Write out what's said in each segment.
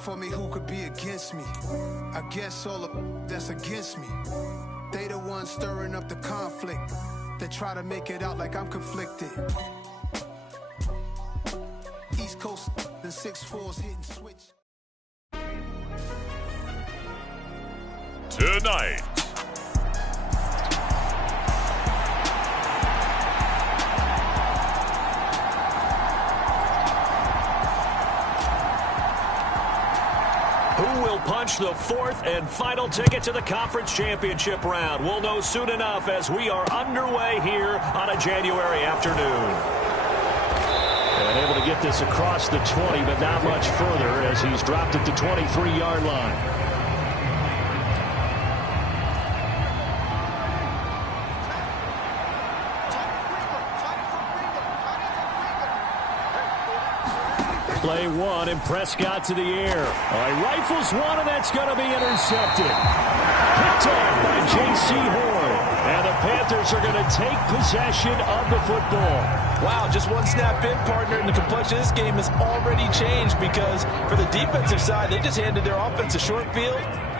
for me, who could be against me? I guess all the that's against me. They the ones stirring up the conflict. They try to make it out like I'm conflicted. East Coast and 6'4's hitting switch. Tonight, who will punch the fourth and final ticket to the conference championship round? We'll know soon enough as we are underway here on a January afternoon. And able to get this across the 20, but not much further as he's dropped at the 23-yard line. Play one, and Prescott to the air. All right, rifles one, and that's going to be intercepted. Picked off by J.C. Horn. And the Panthers are going to take possession of the football. Wow, just one snap in, partner, and the complexion of this game has already changed because for the defensive side, they just handed their offense a short field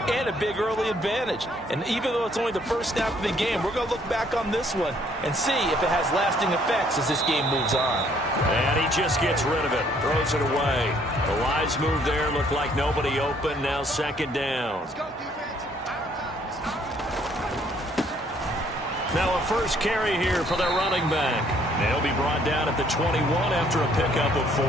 and a big early advantage. And even though it's only the first snap of the game, we're going to look back on this one and see if it has lasting effects as this game moves on. And he just gets rid of it, throws it away. The wise move there, looked like nobody open, now second down. Now a first carry here for their running back. They'll be brought down at the 21 after a pickup of 4.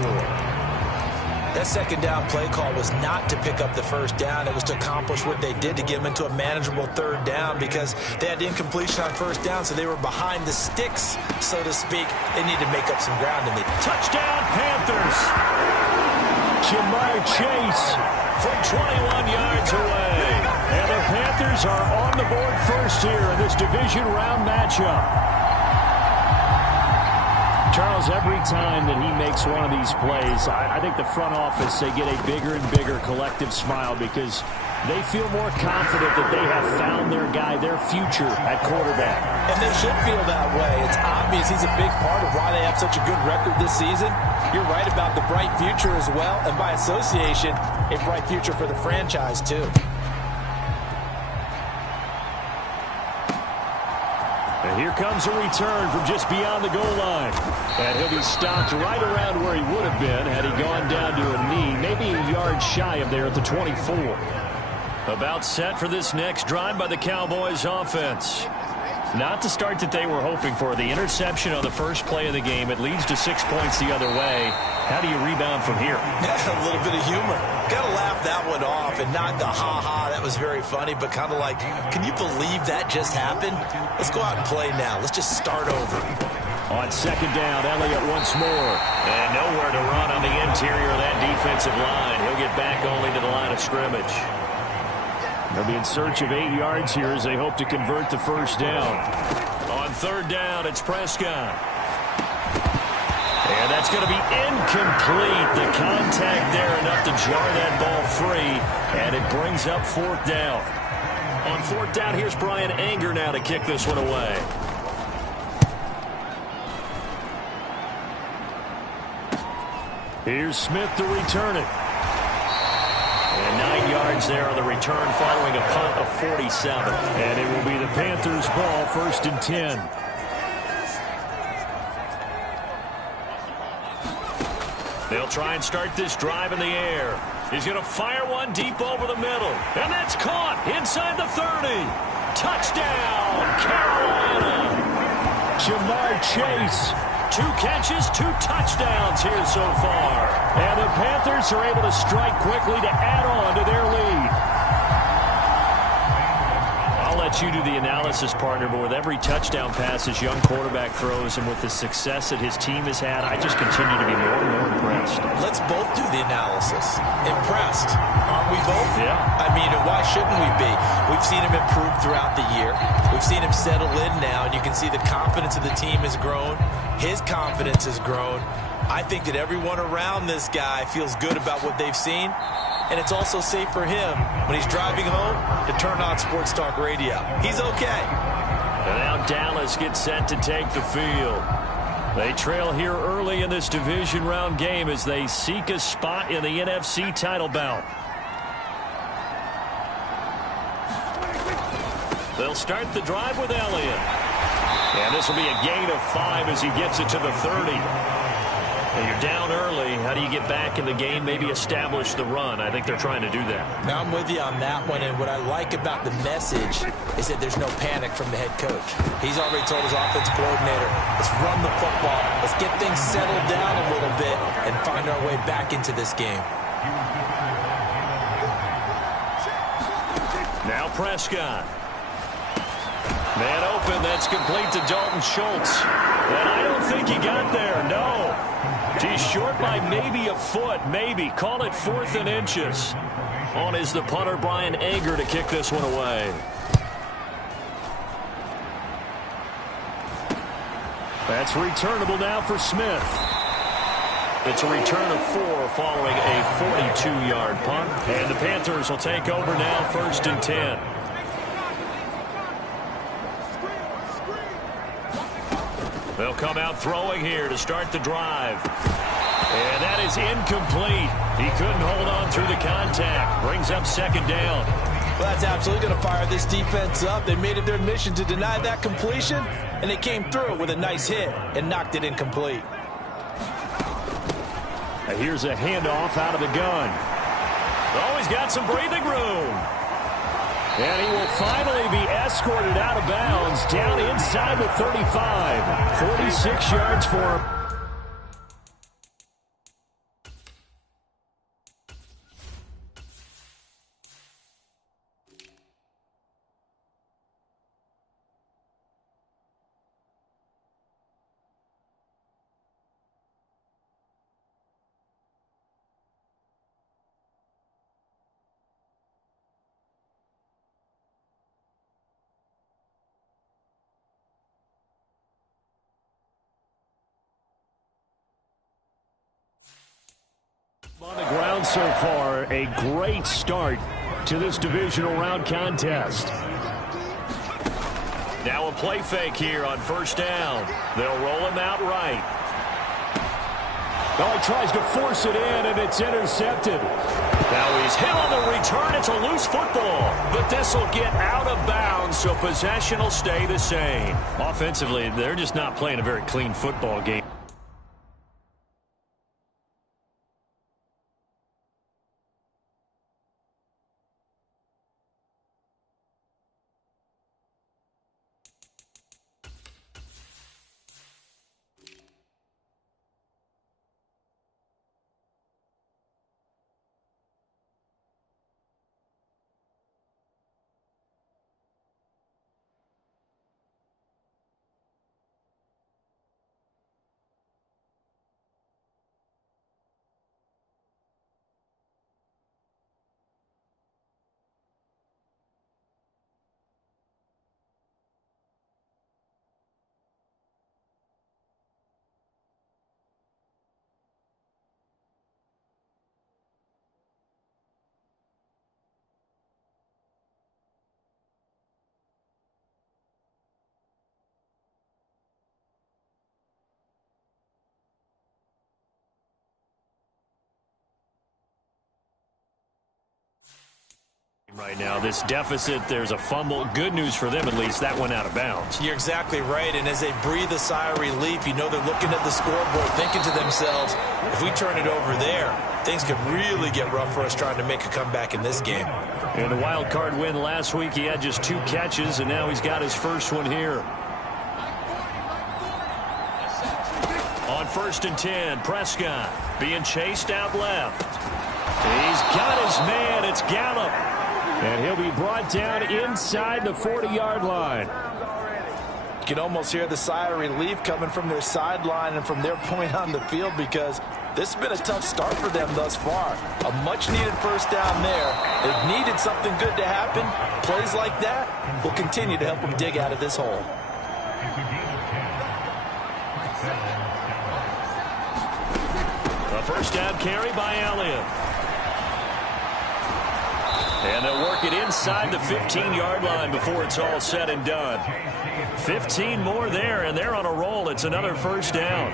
That second down play call was not to pick up the first down. It was to accomplish what they did to get them into a manageable third down because they had incompletion on first down, so they were behind the sticks, so to speak. They needed to make up some ground. And they touchdown, Panthers! Jamar Chase from 21 yards away. And the Panthers are on the board first here in this division round matchup. Charles, every time that he makes one of these plays, I think the front office, they get a bigger and bigger collective smile because they feel more confident that they have found their guy, their future at quarterback. And they should feel that way. It's obvious he's a big part of why they have such a good record this season. You're right about the bright future as well, and by association, a bright future for the franchise too. And here comes a return from just beyond the goal line. And he'll be stopped right around where he would have been had he gone down to a knee, maybe a yard shy of there at the 24. About set for this next drive by the Cowboys offense. Not the start that they were hoping for. The interception on the first play of the game. It leads to 6 points the other way. How do you rebound from here? A little bit of humor. Got to laugh that one off and not the ha-ha. That was very funny, but kind of like, can you believe that just happened? Let's go out and play now. Let's just start over. On second down, Elliott once more. And nowhere to run on the interior of that defensive line. He'll get back only to the line of scrimmage. They'll be in search of 8 yards here as they hope to convert the first down. On third down, it's Prescott. And that's going to be incomplete. The contact there enough to jar that ball free. And it brings up fourth down. On fourth down, here's Brian Anger now to kick this one away. Here's Smith to return it. And 9 yards there on the return following a punt of 47. And it will be the Panthers' ball, first and 10. They'll try and start this drive in the air. He's going to fire one deep over the middle. And that's caught inside the 30. Touchdown, Carolina. Jamar Chase. 2 catches, 2 touchdowns here so far. And the Panthers are able to strike quickly to add on to their lead. I'll let you do the analysis, partner, but with every touchdown pass his young quarterback throws and with the success that his team has had, I just continue to be more and more impressed. Let's both do the analysis. Impressed, aren't we both? Yeah. I mean, and why shouldn't we be? We've seen him improve throughout the year. We've seen him settle in now, and you can see the confidence of the team has grown. His confidence has grown. I think that everyone around this guy feels good about what they've seen, and it's also safe for him when he's driving home to turn on Sports Talk Radio. He's okay. And now Dallas gets set to take the field. They trail here early in this division round game as they seek a spot in the NFC title bout. They'll start the drive with Elliott. And this will be a gain of 5 as he gets it to the 30. And you're down early. How do you get back in the game? Maybe establish the run. I think they're trying to do that. Now I'm with you on that one, and what I like about the message is that there's no panic from the head coach. He's already told his offensive coordinator, let's run the football. Let's get things settled down a little bit and find our way back into this game. Now Prescott. Man open, that's complete to Dalton Schultz. And I don't think he got there, no. He's short by maybe a foot, maybe. Call it 4th and inches. On is the punter, Brian Ager, to kick this one away. That's returnable now for Smith. It's a return of 4 following a 42-yard punt. And the Panthers will take over now, 1st and 10. They'll come out throwing here to start the drive. And that is incomplete. He couldn't hold on through the contact. Brings up 2nd down. Well, that's absolutely going to fire this defense up. They made it their mission to deny that completion, and they came through with a nice hit and knocked it incomplete. Now here's a handoff out of the gun. Oh, he's got some breathing room. And he will finally be escorted out of bounds down inside the 35. 46 yards for him. On the ground so far, a great start to this divisional round contest. Now a play fake here on 1st down. They'll roll him out right. Oh, he tries to force it in, and it's intercepted. Now he's hit on the return. It's a loose football, but this will get out of bounds, so possession will stay the same. Offensively, they're just not playing a very clean football game. Right now, this deficit, there's a fumble. Good news for them, at least. That went out of bounds. You're exactly right, and as they breathe a sigh of relief, you know they're looking at the scoreboard, thinking to themselves, if we turn it over there, things could really get rough for us trying to make a comeback in this game. In the wild card win last week, he had just 2 catches, and now he's got his first one here. On 1st and 10, Prescott being chased out left. He's got his man. It's Gallup. And he'll be brought down inside the 40-yard line. You can almost hear the sigh of relief coming from their sideline and from their point on the field, because this has been a tough start for them thus far. A much-needed 1st down there. They've needed something good to happen. Plays like that will continue to help them dig out of this hole. A 1st down carry by Elliott. And they'll work it inside the 15-yard line before it's all said and done. 15 more there, and they're on a roll. It's another 1st down.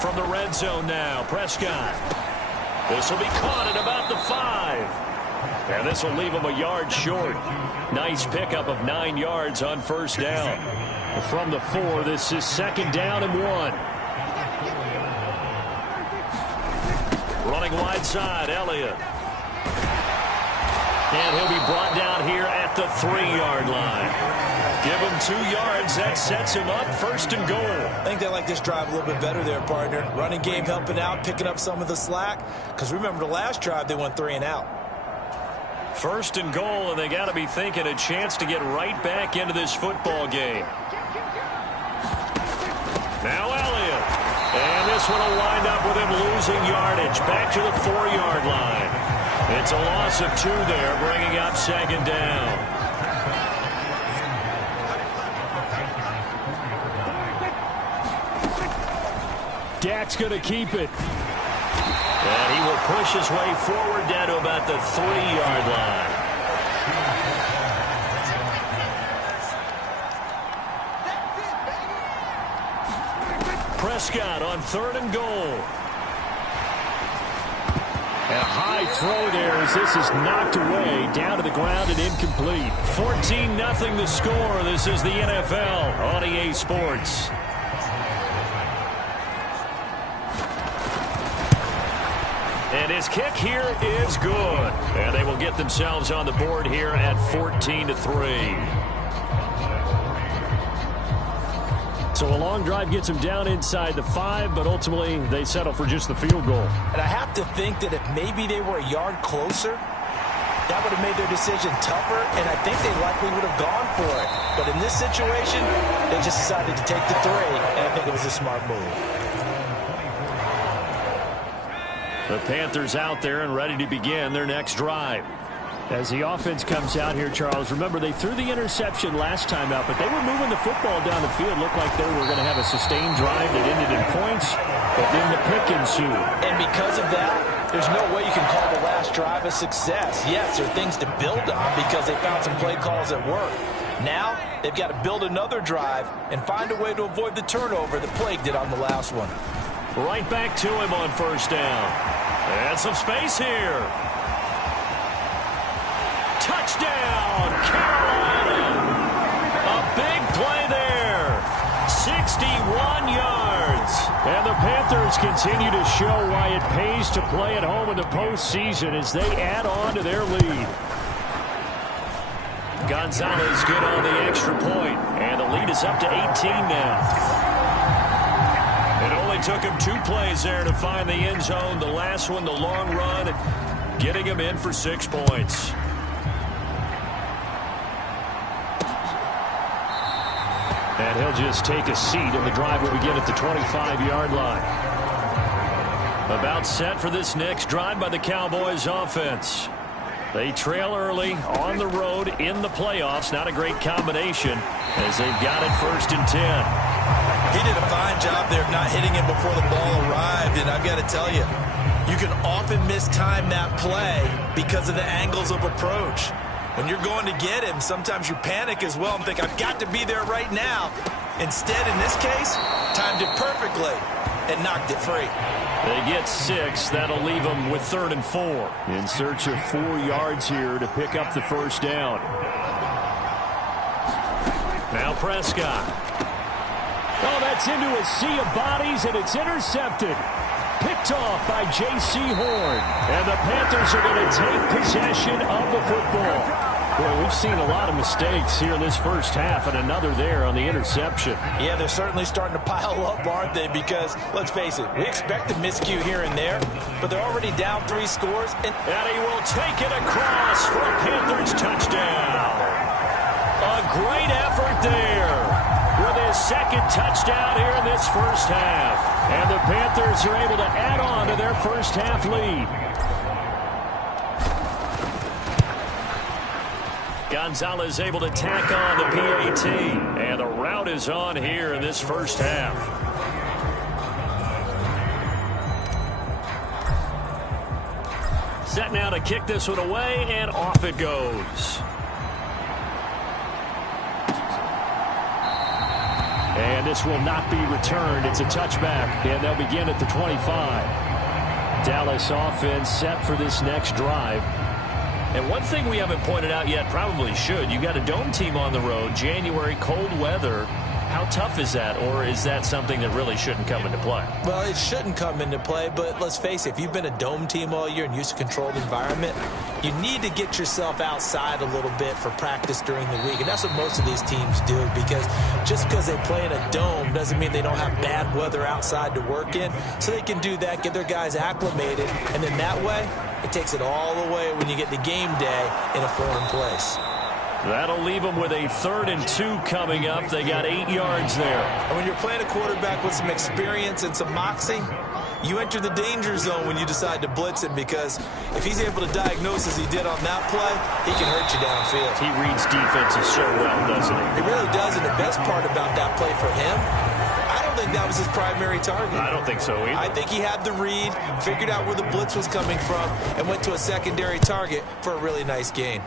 From the red zone now, Prescott. This will be caught at about the 5. And this will leave him a yard short. Nice pickup of 9 yards on first down. From the 4, this is 2nd down and 1. Running wide side, Elliott. And he'll be brought down here at the 3-yard line. Give him 2 yards. That sets him up 1st and goal. I think they like this drive a little bit better there, partner. Running game helping out, picking up some of the slack. Because remember, the last drive, they went 3 and out. 1st and goal, and they got to be thinking a chance to get right back into this football game. Now Elliott. And this one will wind up with him losing yardage. Back to the 4-yard line. It's a loss of 2 there, bringing up 2nd down. Dak's going to keep it. And he will push his way forward down to about the 3-yard line. Prescott on 3rd and goal. A high throw there as this is knocked away, down to the ground and incomplete. 14-0 the score. This is the NFL on EA Sports. And his kick here is good. And they will get themselves on the board here at 14-3. So a long drive gets them down inside the 5, but ultimately they settle for just the field goal. And I have to think that if maybe they were a yard closer, that would have made their decision tougher, and I think they likely would have gone for it. But in this situation, they just decided to take the 3, and I think it was a smart move. The Panthers out there and ready to begin their next drive. As the offense comes out here, Charles, remember they threw the interception last time out, but they were moving the football down the field. Looked like they were going to have a sustained drive that ended in points, but then the pick ensued. And because of that, there's no way you can call the last drive a success. Yes, there are things to build on because they found some play calls that work. Now, they've got to build another drive and find a way to avoid the turnover that plagued it on the last one. Right back to him on first down. And some space here. Touchdown, Carolina. A big play there. 61 yards. And the Panthers continue to show why it pays to play at home in the postseason as they add on to their lead. Gonzalez good on the extra point, and the lead is up to 18 now. It only took him 2 plays there to find the end zone. The last one, the long run, getting him in for 6 points. And he'll just take a seat, and the drive will begin at the 25-yard line. About set for this next drive by the Cowboys offense. They trail early on the road in the playoffs. Not a great combination as they've got it 1st and 10. He did a fine job there of not hitting him before the ball arrived, and I've got to tell you, you can often mistime that play because of the angles of approach. When you're going to get him, sometimes you panic as well and think, I've got to be there right now. Instead, in this case, timed it perfectly and knocked it free. They get 6. That'll leave them with 3rd and 4. In search of 4 yards here to pick up the first down. Now Prescott. Oh, that's into a sea of bodies, and it's intercepted. Picked off by J.C. Horn. And the Panthers are going to take possession of the football. Well, we've seen a lot of mistakes here in this first half, and another there on the interception. Yeah, they're certainly starting to pile up, aren't they? Because, let's face it, we expect a miscue here and there, but they're already down 3 scores. And he will take it across for a Panthers touchdown. A great effort there with his 2nd touchdown here in this first half. And the Panthers are able to add on to their first half lead. Gonzalez able to tack on the PAT. And the route is on here in this first half. Set now to kick this one away, and off it goes. And this will not be returned. It's a touchback, and they'll begin at the 25. Dallas offense set for this next drive. And one thing we haven't pointed out yet, probably should, you got a dome team on the road, January, cold weather. How tough is that, or is that something that really shouldn't come into play? Well, it shouldn't come into play, but let's face it, if you've been a dome team all year and used to a controlled environment, you need to get yourself outside a little bit for practice during the week, and that's what most of these teams do, because just because they play in a dome doesn't mean they don't have bad weather outside to work in, so they can do that, get their guys acclimated, and then that way, it takes it all the way when you get to game day in a foreign place. That'll leave them with a 3rd and 2 coming up. They got 8 yards there. And when you're playing a quarterback with some experience and some moxie, you enter the danger zone when you decide to blitz him, because if he's able to diagnose as he did on that play, he can hurt you downfield. He reads defenses so well, doesn't he? He really does, and the best part about that play for him, I don't think that was his primary target. I don't think so either. I think he had the read, figured out where the blitz was coming from, and went to a secondary target for a really nice gain.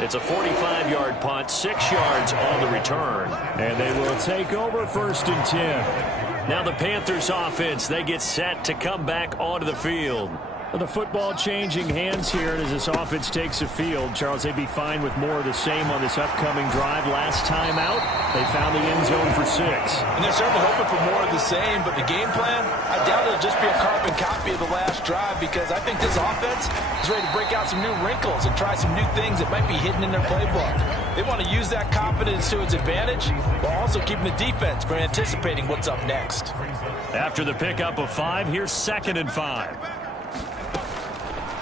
It's a 45-yard punt, 6 yards on the return. And they will take over 1st and 10. Now the Panthers offense, they get set to come back onto the field. The football changing hands here, and as this offense takes the field, Charles, they'd be fine with more of the same on this upcoming drive. Last time out, they found the end zone for 6. And they're certainly hoping for more of the same, but the game plan, I doubt it'll just be a carbon copy of the last drive, because I think this offense is ready to break out some new wrinkles and try some new things that might be hidden in their playbook. They want to use that confidence to its advantage, while also keeping the defense from anticipating what's up next. After the pickup of 5, here's 2nd and 5.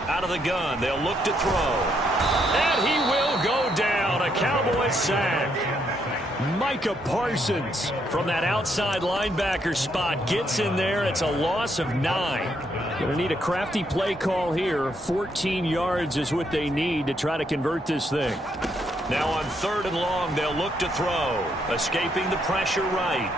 Out of the gun, they'll look to throw. And he will go down. A Cowboys sack. Micah Parsons from that outside linebacker spot gets in there. It's a loss of 9. Going to need a crafty play call here. 14 yards is what they need to try to convert this thing. Now on 3rd and long, they'll look to throw. Escaping the pressure right.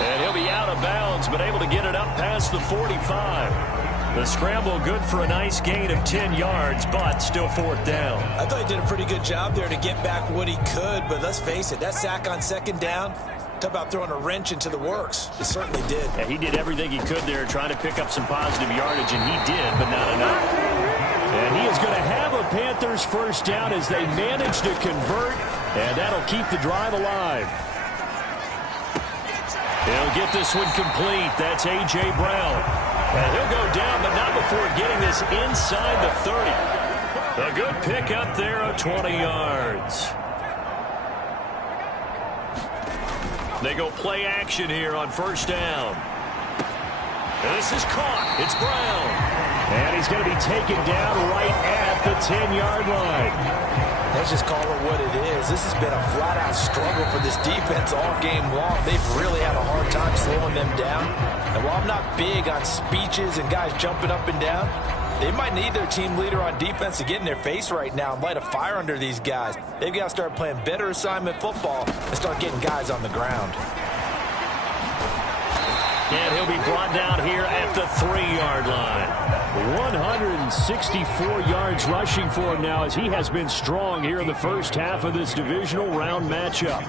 And he'll be out of bounds, but able to get it up past the 45. The scramble good for a nice gain of 10 yards, but still 4th down. I thought he did a pretty good job there to get back what he could, but let's face it, that sack on 2nd down, talk about throwing a wrench into the works. It certainly did. Yeah, he did everything he could there trying to pick up some positive yardage, and he did, but not enough. And he is going to have a Panthers 1st down as they manage to convert, and that'll keep the drive alive. He'll get this one complete. That's A.J. Brown. And he'll go down, but not before getting this inside the 30. A good pickup there of 20 yards. They go play action here on 1st down. And this is caught. It's Brown. And he's going to be taken down right at the 10-yard line. Let's just call it what it is. This has been a flat-out struggle for this defense all game long. They've really had a hard time slowing them down. And while I'm not big on speeches and guys jumping up and down, they might need their team leader on defense to get in their face right now and light a fire under these guys. They've got to start playing better assignment football and start getting guys on the ground. And he'll be brought down here at the 3-yard line. 164 yards rushing for him now, as he has been strong here in the first half of this divisional round matchup.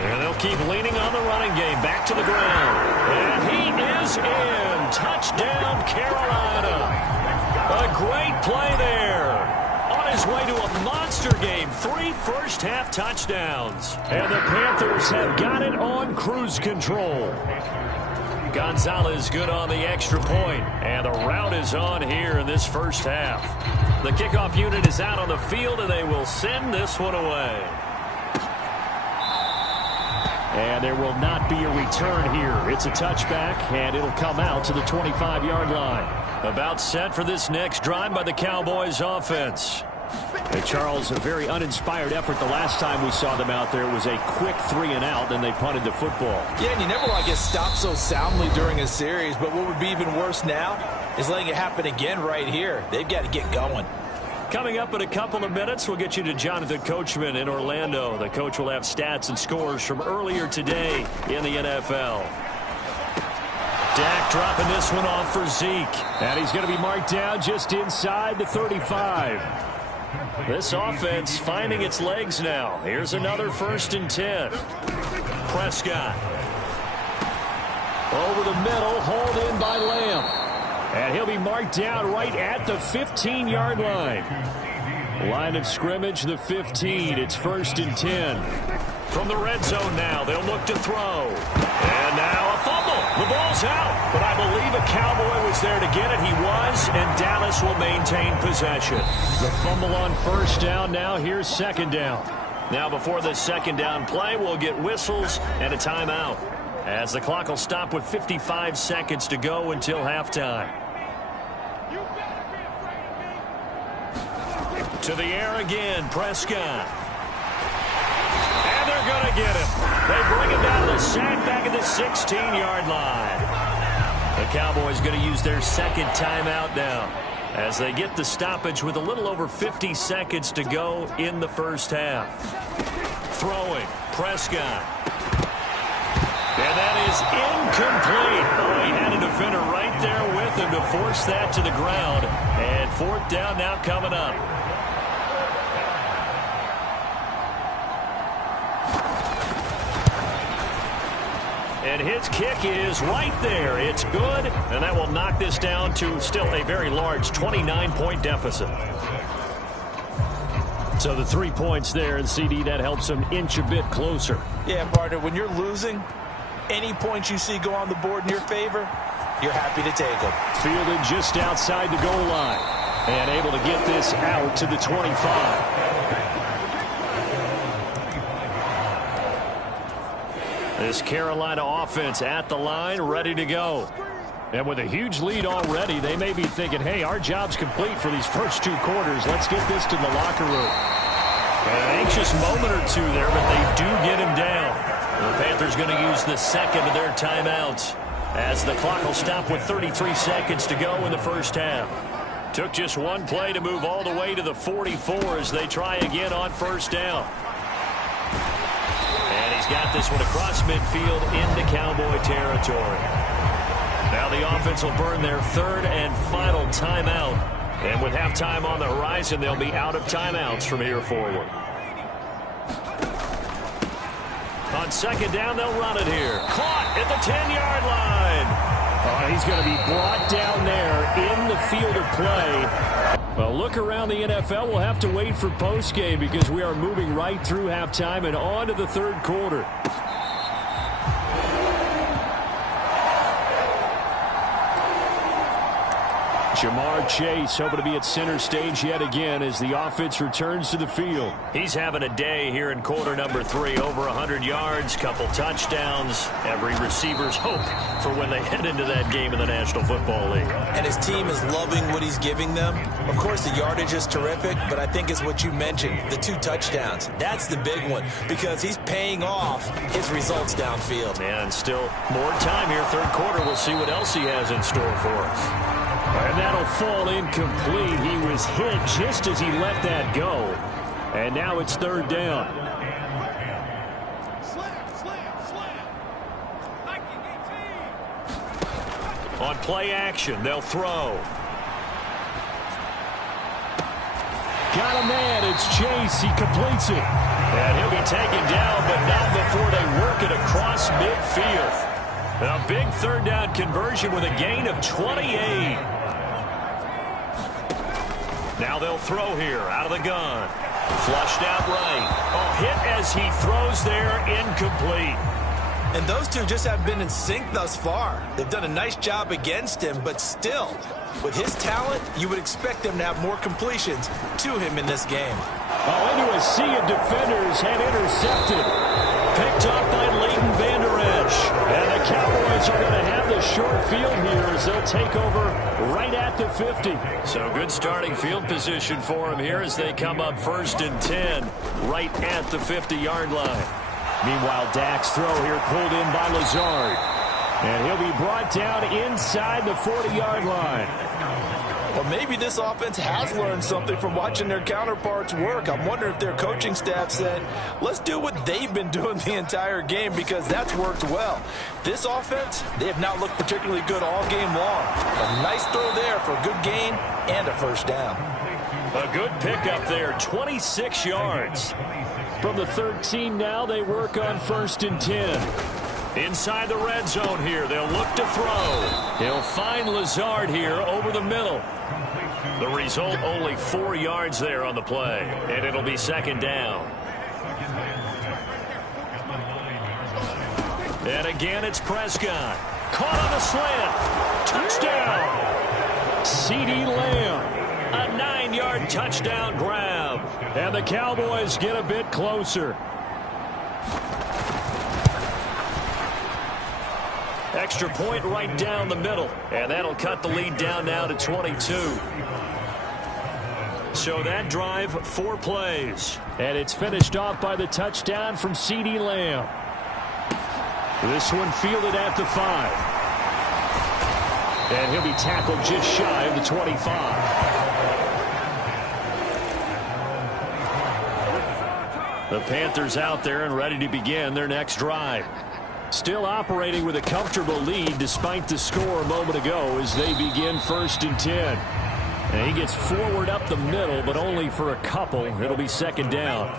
And they'll keep leaning on the running game. Back to the ground. And he is in. Touchdown, Carolina. A great play there. On his way to a monster game. 3 first-half touchdowns. And the Panthers have got it on cruise control. Gonzalez good on the extra point. And the route is on here in this first half. The kickoff unit is out on the field, and they will send this one away. And there will not be a return here. It's a touchback, and it'll come out to the 25-yard line. About set for this next drive by the Cowboys offense. Hey, Charles, a very uninspired effort the last time we saw them out there. It was a quick 3-and-out, then they punted the football. Yeah, and you never want to get stopped so soundly during a series, but what would be even worse now is letting it happen again right here. They've got to get going. Coming up in a couple of minutes, we'll get you to Jonathan Coachman in Orlando. The coach will have stats and scores from earlier today in the NFL. Dak dropping this one off for Zeke. And he's going to be marked down just inside the 35. This offense finding its legs now. Here's another 1st and 10. Prescott. Over the middle, hauled in by Lamb. And he'll be marked down right at the 15-yard line. Line of scrimmage, the 15. It's 1st and 10. From the red zone now, they'll look to throw. And now a fumble. The ball's out. But I believe a Cowboy was there to get it. He was, and Dallas will maintain possession. The fumble on 1st down. Now here's 2nd down. Now before the 2nd down play, we'll get whistles and a timeout, as the clock will stop with 55 seconds to go until halftime. To the air again, Prescott. And they're going to get him. They bring him down to the sack back at the 16-yard line. The Cowboys going to use their 2nd timeout now, as they get the stoppage with a little over 50 seconds to go in the 1st half. Throwing, Prescott. And that is incomplete. Oh, he had a defender right there with him to force that to the ground. And 4th down now coming up. And his kick is right there. It's good, and that will knock this down to still a very large 29-point deficit. So the 3 points there, and CD, that helps him inch a bit closer. Yeah, partner, when you're losing, any points you see go on the board in your favor, you're happy to take them. Fielded just outside the goal line, and able to get this out to the 25. This Carolina offense at the line, ready to go. And with a huge lead already, they may be thinking, hey, our job's complete for these first 2 quarters. Let's get this to the locker room. An anxious moment or two there, but they do get him down. The Panthers going to use the 2nd of their timeouts, as the clock will stop with 33 seconds to go in the 1st half. Took just 1 play to move all the way to the 44 as they try again on 1st down. And he's got this one across midfield into Cowboy territory. Now the offense will burn their 3rd and final timeout. And with halftime on the horizon, they'll be out of timeouts from here forward. On 2nd down, they'll run it here. Caught at the 10-yard line. Oh, he's going to be brought down there in the field of play. Well, look around the NFL. We'll have to wait for postgame, because we are moving right through halftime and on to the 3rd quarter. Jamar Chase hoping to be at center stage yet again as the offense returns to the field. He's having a day here in quarter number 3. Over 100 yards, couple touchdowns. Every receiver's hope for when they head into that game in the National Football League. And his team is loving what he's giving them. Of course, the yardage is terrific, but I think it's what you mentioned, the 2 touchdowns. That's the big one, because he's paying off his results downfield. And still more time here, 3rd quarter. We'll see what else he has in store for us. And that'll fall incomplete. He was hit just as he let that go. And now it's 3rd down. On play action, they'll throw. Got a man. It's Chase. He completes it. And he'll be taken down, but not before they work it across midfield. A big 3rd down conversion with a gain of 28. Now they'll throw here out of the gun. Flushed out right. Oh, hit as he throws there, incomplete. And those two just haven't been in sync thus far. They've done a nice job against him, but still, with his talent, you would expect them to have more completions to him in this game. Oh, into a sea of defenders, and intercepted. Picked up by Leighton Vander Esch. And the Cowboys are going to have the short field here as they'll take over right at the 50. So good starting field position for them here as they come up 1st and 10 right at the 50-yard line. Meanwhile, Dak's throw here pulled in by Lazard. And he'll be brought down inside the 40-yard line. Well, maybe this offense has learned something from watching their counterparts work. I'm wondering if their coaching staff said, let's do what they've been doing the entire game, because that's worked well. This offense, they have not looked particularly good all game long. A nice throw there for a good gain and a 1st down. A good pickup there, 26 yards. From the 13 now, they work on 1st and 10. Inside the red zone here, they'll look to throw. He'll find Lazard here over the middle. The result, only 4 yards there on the play, and it'll be 2nd down. And again, it's Prescott. Caught on the slant. Touchdown. CeeDee Lamb. A 9-yard touchdown grab. And the Cowboys get a bit closer. Extra point right down the middle. And that'll cut the lead down now to 22. So that drive, 4 plays. And it's finished off by the touchdown from CeeDee Lamb. This one fielded at the 5. And he'll be tackled just shy of the 25. The Panthers out there and ready to begin their next drive. Still operating with a comfortable lead despite the score a moment ago as they begin 1st and 10. And he gets forward up the middle, but only for a couple. It'll be 2nd down.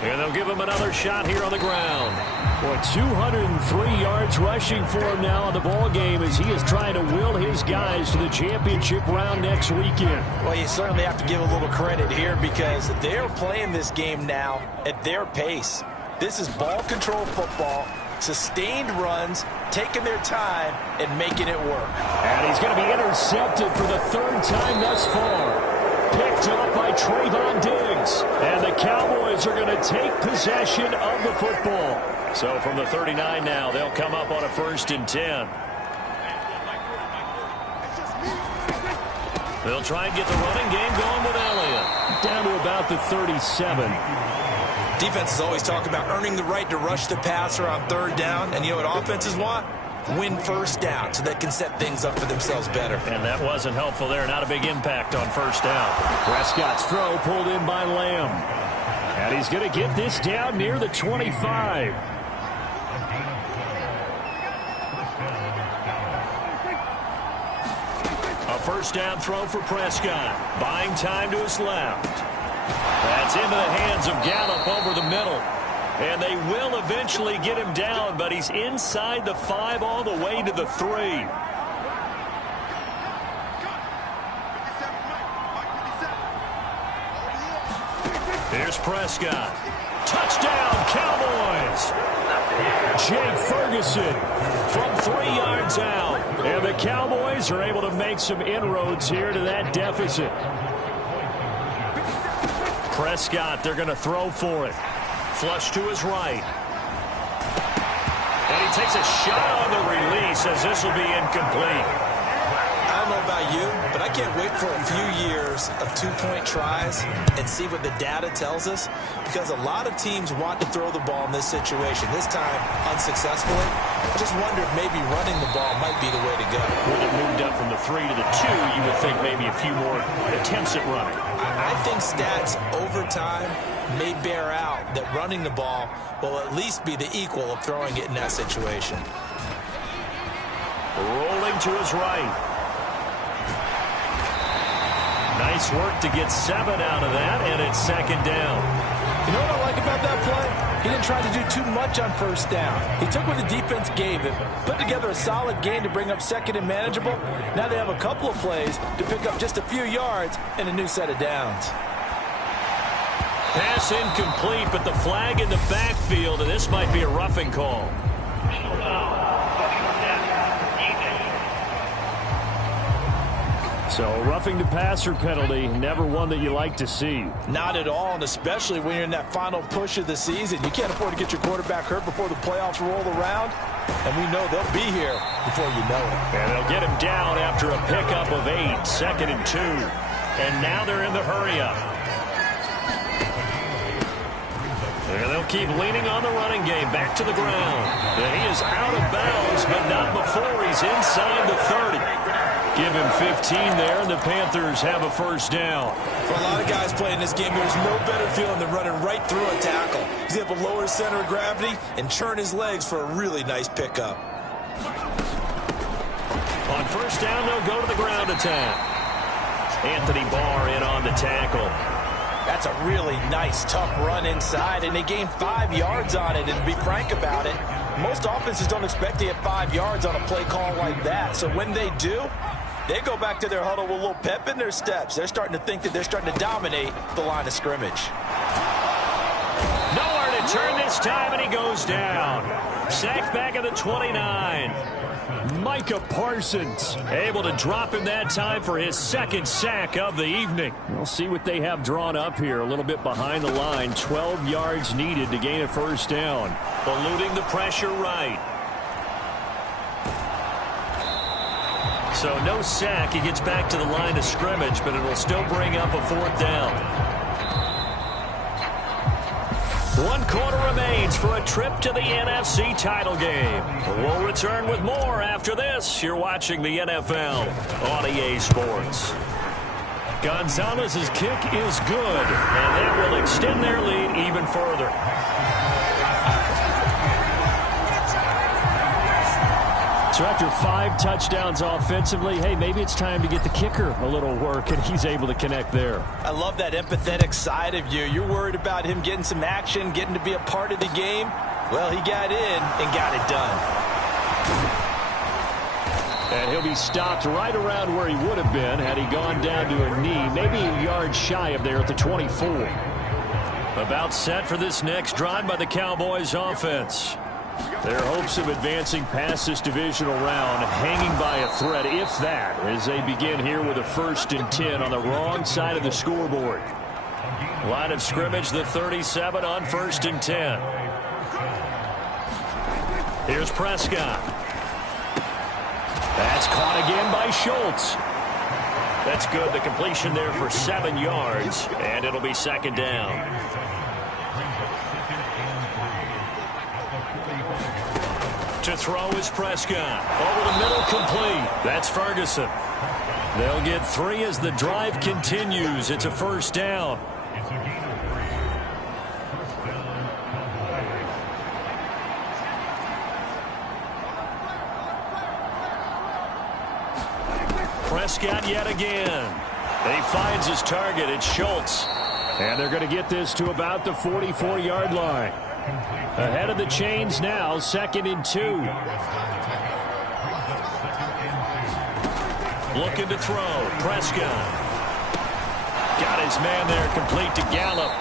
And they'll give him another shot here on the ground. Boy, 203 yards rushing for him now in the ball game as he is trying to will his guys to the championship round next weekend. Well, you certainly have to give a little credit here because they're playing this game now at their pace. This is ball control football, sustained runs, taking their time and making it work. And he's going to be intercepted for the 3rd time thus far. Picked up by Trayvon Diggs. And the Cowboys are going to take possession of the football. So from the 39 now, they'll come up on a 1st and 10. They'll try and get the running game going with Elliott. Down to about the 37. Defenses always talk about earning the right to rush the passer on 3rd down. And you know what offenses want? Win 1st down so they can set things up for themselves better. And that wasn't helpful there. Not a big impact on 1st down. Prescott's throw pulled in by Lamb. And he's going to get this down near the 25. A 1st down throw for Prescott. Buying time to his left. That's into the hands of Gallup over the middle. And they will eventually get him down, but he's inside the 5 all the way to the 3. Here's Prescott. Touchdown, Cowboys! Jake Ferguson from 3 yards out. And the Cowboys are able to make some inroads here to that deficit. Prescott, they're going to throw for it. Flush to his right. And he takes a shot on the release as this will be incomplete. I don't know about you, but I can't wait for a few years of 2-point tries and see what the data tells us, because a lot of teams want to throw the ball in this situation. This time, unsuccessfully. I just wonder if maybe running the ball might be the way to go. When it moved up from the 3 to the 2, you would think maybe a few more attempts at running. I think stats over time may bear out that running the ball will at least be the equal of throwing it in that situation. Rolling to his right. Nice work to get 7 out of that, and it's 2nd down. You know what I like about that play? He didn't try to do too much on 1st down. He took what the defense gave him, put together a solid game to bring up 2nd and manageable. Now they have a couple of plays to pick up just a few yards and a new set of downs. Pass incomplete, but the flag in the backfield, and this might be a roughing call. So a roughing the passer penalty, never one that you like to see. Not at all, and especially when you're in that final push of the season. You can't afford to get your quarterback hurt before the playoffs roll around, and we know they'll be here before you know it. And they'll get him down after a pickup of 8, 2nd and 2. And now they're in the hurry-up. And they'll keep leaning on the running game, back to the ground. And he is out of bounds, but not before he's inside the 30. Give him 15 there, and the Panthers have a 1st down. For a lot of guys playing this game, there's no better feeling than running right through a tackle. He's able to lower his center of gravity and churn his legs for a really nice pickup. On 1st down, they'll go to the ground attack. Anthony Barr in on the tackle. That's a really nice, tough run inside, and they gained 5 yards on it. And to be frank about it, most offenses don't expect to get 5 yards on a play call like that. So when they do, they go back to their huddle with a little pep in their steps. They're starting to think that they're starting to dominate the line of scrimmage. Nowhere to turn this time, and he goes down. Sacked back at the 29. Micah Parsons able to drop him that time for his second sack of the evening. We'll see what they have drawn up here. A little bit behind the line. 12 yards needed to gain a first down. Eluding the pressure right. So no sack. He gets back to the line of scrimmage, but it'll still bring up a fourth down. 1 quarter remains for a trip to the NFC title game. We'll return with more after this. You're watching the NFL on EA Sports. Gonzalez's kick is good, and that will extend their lead even further. So after 5 touchdowns offensively, hey, maybe it's time to get the kicker a little work, and he's able to connect there. I love that empathetic side of you. You're worried about him getting some action, getting to be a part of the game. Well, he got in and got it done. And he'll be stopped right around where he would have been had he gone down to a knee, maybe a yard shy of there at the 24. About set for this next drive by the Cowboys offense. Their hopes of advancing past this divisional round hanging by a thread, if that, as they begin here with a 1st and 10 on the wrong side of the scoreboard. Line of scrimmage, the 37 on 1st and 10. Here's Prescott. That's caught again by Schultz. That's good. The completion there for 7 yards, and it'll be 2nd down. To throw is Prescott. Over the middle, complete. That's Ferguson. They'll get 3 as the drive continues. It's a 1st down. Prescott yet again. He finds his target. It's Schultz. And they're going to get this to about the 44-yard line. Ahead of the chains now, 2nd and 2. Looking to throw. Prescott. Got his man there, complete to Gallup.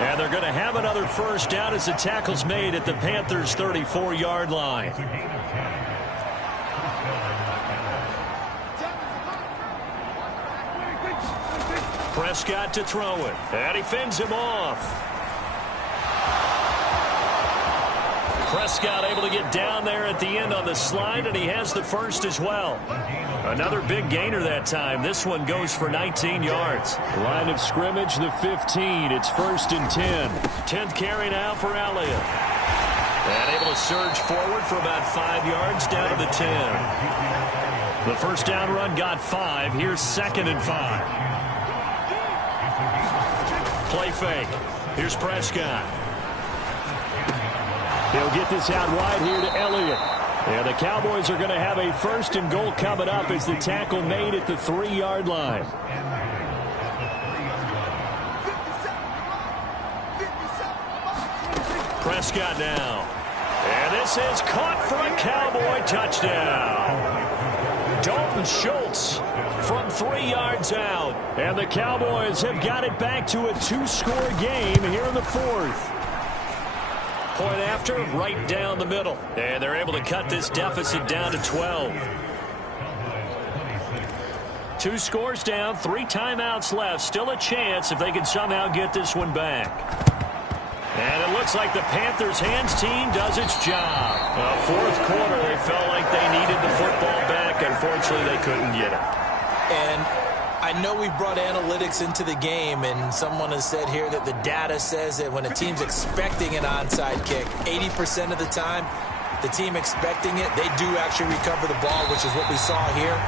And they're going to have another 1st down as the tackle's made at the Panthers' 34-yard line. Prescott to throw it. And he fends him off. Prescott able to get down there at the end on the slide, and he has the 1st as well. Another big gainer that time. This one goes for 19 yards. Line of scrimmage, the 15. It's 1st and 10. 10th carry now for Elliott. And able to surge forward for about 5 yards down to the 10. The 1st down run got 5. Here's 2nd and 5. Play fake. Here's Prescott. He'll get this out wide here to Elliott. And the Cowboys are going to have a 1st and goal coming up as the tackle made at the 3-yard line. Prescott now. And this is caught for a Cowboy touchdown. Dalton Schultz from 3 yards out. And the Cowboys have got it back to a 2-score game here in the 4th. Point after, right down the middle. And they're able to cut this deficit down to 12. 2 scores down, 3 timeouts left. Still a chance if they can somehow get this one back. And it looks like the Panthers' hands team does its job. 4th quarter, they felt like they needed the football back. Unfortunately, they couldn't get it. And I know we brought analytics into the game, and someone has said here that the data says that when a team's expecting an onside kick, 80% of the time, the team expecting it, they do actually recover the ball, which is what we saw here.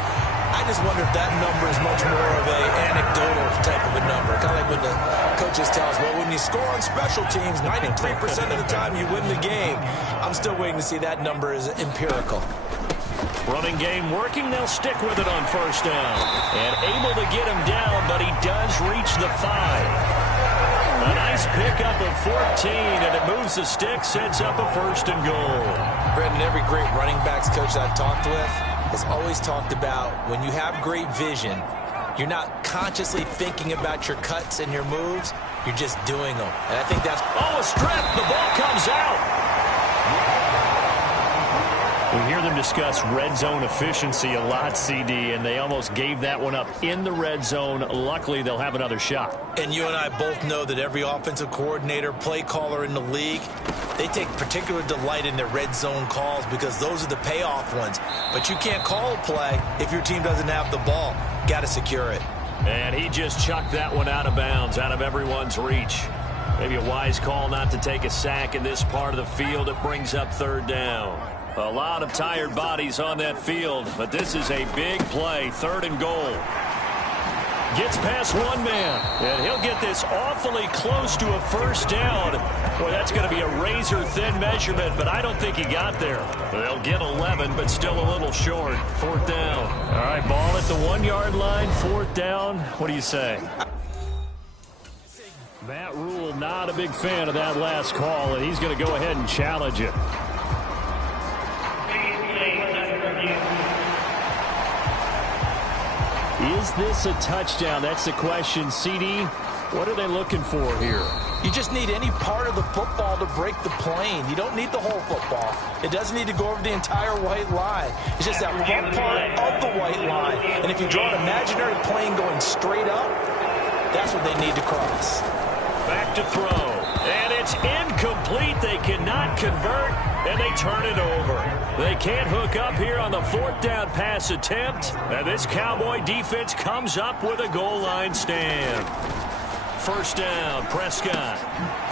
I just wonder if that number is much more of an anecdotal type of a number. Kind of like when the coaches tell us, well, when you score on special teams, 93% of the time you win the game. I'm still waiting to see that number is empirical. Running game working. They'll stick with it on first down. And able to get him down, but he does reach the 5. A nice pickup of 14, and it moves the stick, sets up a first and goal. Brendan, every great running backs coach I've talked with has always talked about when you have great vision, you're not consciously thinking about your cuts and your moves. You're just doing them. And I think that's... Oh, a strip. The ball comes out. We hear them discuss red zone efficiency a lot, CD, and they almost gave that one up in the red zone. Luckily, they'll have another shot. And you and I both know that every offensive coordinator, play caller in the league, they take particular delight in their red zone calls because those are the payoff ones. But you can't call a play if your team doesn't have the ball. Got to secure it. And he just chucked that one out of bounds, out of everyone's reach. Maybe a wise call not to take a sack in this part of the field. It brings up third down. A lot of tired bodies on that field, but this is a big play, third and goal. Gets past one man, and he'll get this awfully close to a first down. Boy, that's going to be a razor-thin measurement, but I don't think he got there. They'll get 11, but still a little short. Fourth down. All right, ball at the 1-yard line, fourth down. What do you say? Matt Rule not a big fan of that last call, and he's going to go ahead and challenge it. Is this a touchdown? That's the question. CD, what are they looking for here? You just need any part of the football to break the plane. You don't need the whole football. It doesn't need to go over the entire white line. It's just that one part of the white line. And if you draw an imaginary plane going straight up, that's what they need to cross. Back to throw. And it's incomplete. They cannot convert, and they turn it over. They can't hook up here on the fourth down pass attempt. And this Cowboy defense comes up with a goal line stand. First down, Prescott.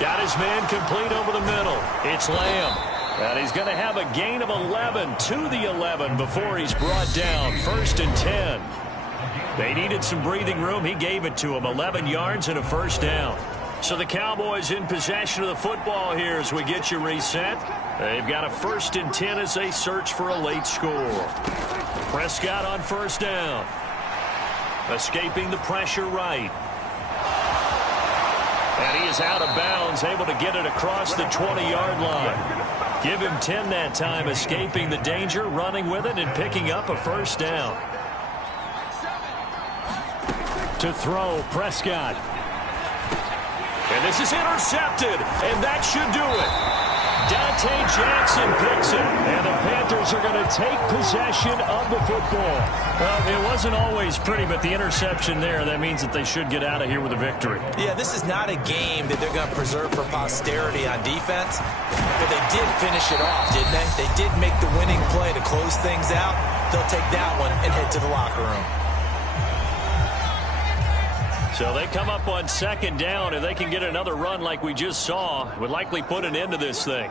Got his man complete over the middle. It's Lamb. And he's going to have a gain of 11 to the 11 before he's brought down. First and 10. They needed some breathing room. He gave it to them. 11 yards and a first down. So the Cowboys in possession of the football here as we get you reset. They've got a first and 10 as they search for a late score. Prescott on first down. Escaping the pressure right. And he is out of bounds, able to get it across the 20-yard line. Give him 10 that time, escaping the danger, running with it, and picking up a first down. To throw, Prescott. And this is intercepted, and that should do it. Dante Jackson picks it, and the Panthers are going to take possession of the football. Well, it wasn't always pretty, but the interception there, that means that they should get out of here with a victory. Yeah, this is not a game that they're going to preserve for posterity on defense, but they did finish it off, didn't they? They did make the winning play to close things out. They'll take that one and head to the locker room. So they come up on second down. If they can get another run like we just saw, would likely put an end to this thing.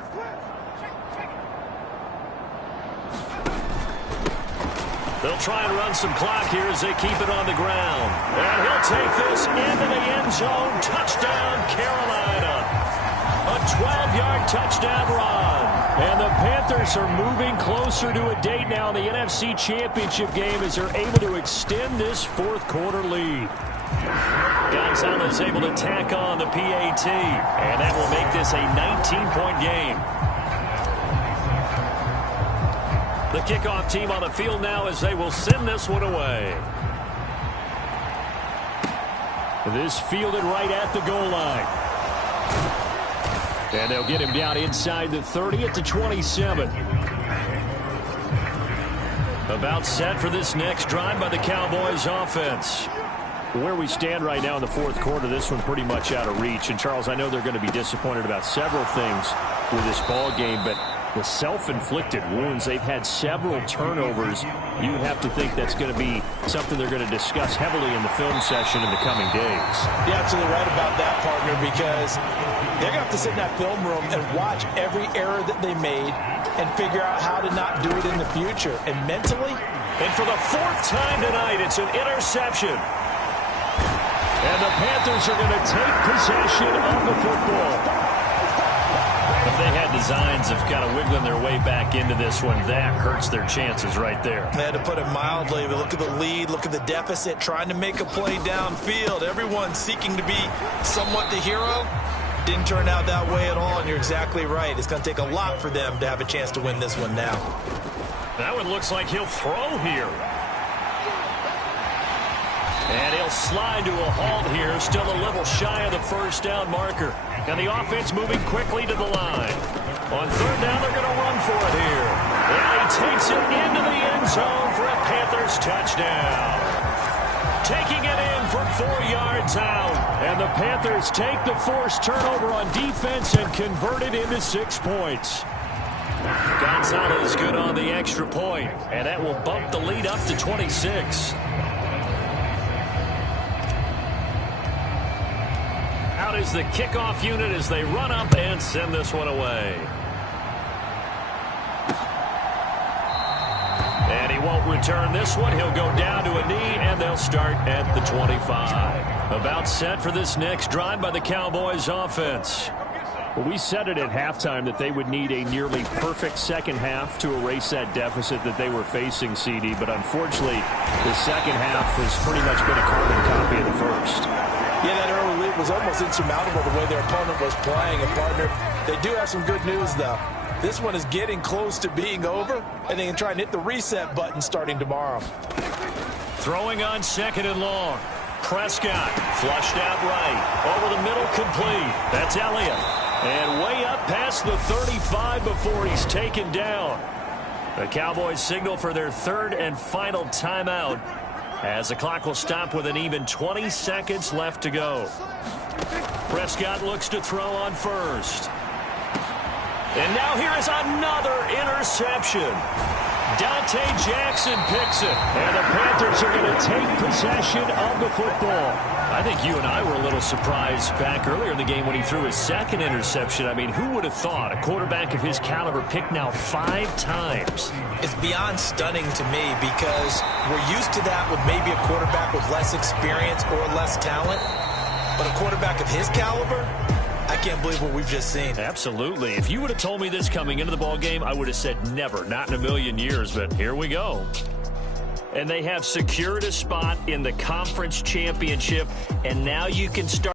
They'll try and run some clock here as they keep it on the ground. And he'll take this into the end zone. Touchdown, Carolina. A 12-yard touchdown run. And the Panthers are moving closer to a date now in the NFC Championship game as they're able to extend this fourth quarter lead. Gonzalez able to tack on the PAT, and that will make this a 19-point game. The kickoff team on the field now as they will send this one away. This fielded right at the goal line. And they'll get him down inside the 30 at the 27. About set for this next drive by the Cowboys offense. Where we stand right now in the fourth quarter, this one pretty much out of reach. And, Charles, I know they're going to be disappointed about several things with this ball game, but the self-inflicted wounds, they've had several turnovers. You would have to think that's going to be something they're going to discuss heavily in the film session in the coming days. You're absolutely right about that, partner, because they're going to have to sit in that film room and watch every error that they made and figure out how to not do it in the future. And mentally, and for the fourth time tonight, it's an interception. And the Panthers are going to take possession of the football. they had designs of kind of wiggling their way back into this one. That hurts their chances right there. They had to put it mildly, but look at the lead, look at the deficit, trying to make a play downfield. Everyone seeking to be somewhat the hero. Didn't turn out that way at all, and you're exactly right. It's going to take a lot for them to have a chance to win this one now. That one looks like he'll throw here. And he'll slide to a halt here, still a little shy of the first down marker. And the offense moving quickly to the line. On third down, they're going to run for it here. And he takes it into the end zone for a Panthers touchdown. Taking it in from 4 yards out. And the Panthers take the forced turnover on defense and convert it into 6 points. Gonzalez good on the extra point, and that will bump the lead up to 26. Out is the kickoff unit as they run up and send this one away. And he won't return this one. He'll go down to a knee, and they'll start at the 25. About set for this next drive by the Cowboys offense. Well, we said it at halftime that they would need a nearly perfect second half to erase that deficit that they were facing, CD. But unfortunately, the second half has pretty much been a carbon copy of the first. Yeah, that early lead was almost insurmountable the way their opponent was playing. And, partner, they do have some good news, though. This one is getting close to being over, and they can try and hit the reset button starting tomorrow. Throwing on second and long. Prescott flushed out right. Over the middle, complete. That's Elliott. And way up past the 35 before he's taken down. The Cowboys signal for their third and final timeout as the clock will stop with an even 20 seconds left to go. Prescott looks to throw on first. And now here is another interception. Dante Jackson picks it. And the Panthers are going to take possession of the football. I think you and I were a little surprised back earlier in the game when he threw his second interception. I mean, who would have thought a quarterback of his caliber picked now 5 times? It's beyond stunning to me because we're used to that with maybe a quarterback with less experience or less talent. But a quarterback of his caliber, I can't believe what we've just seen. Absolutely. If you would have told me this coming into the ball game, I would have said never, not in a million years. But here we go. And they have secured a spot in the conference championship, and now you can start